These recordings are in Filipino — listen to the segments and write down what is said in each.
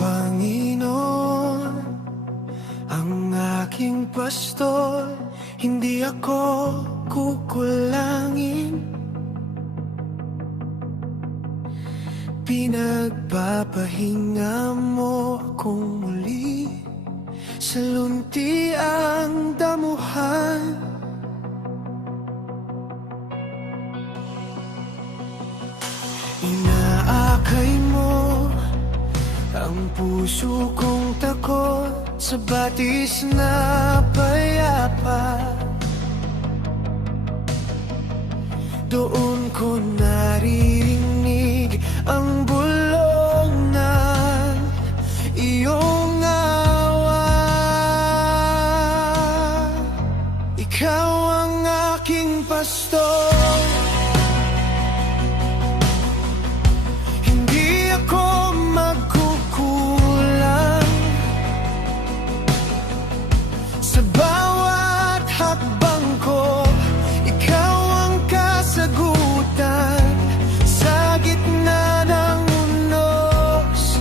Panginoon ang aking pastor, hindi ako kukulangin. Pinagpapahinga mo akong muli sa luntiang damuhan. Inaakay mo ang puso kong takot sa batis na payapa. Doon ko naririnig ang bulong ng iyong awa. Ikaw ang aking pastor, hindi ako magkukulang. Sa bawat hakbang ko, ikaw ang kasagutan. Sa gitna ng unos,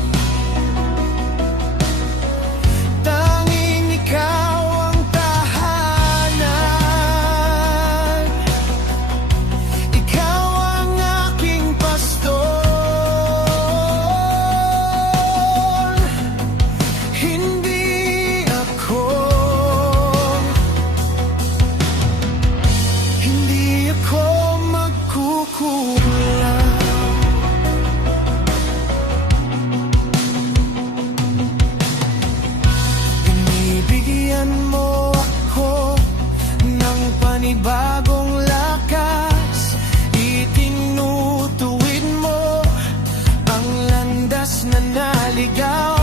tanging ikaw ang tahanan. Ikaw ang aking pastor, hindi ako magkukulang. Binibigyan mo ako ng panibagong lakas. Itinutuwid mo ang landas na naligaw.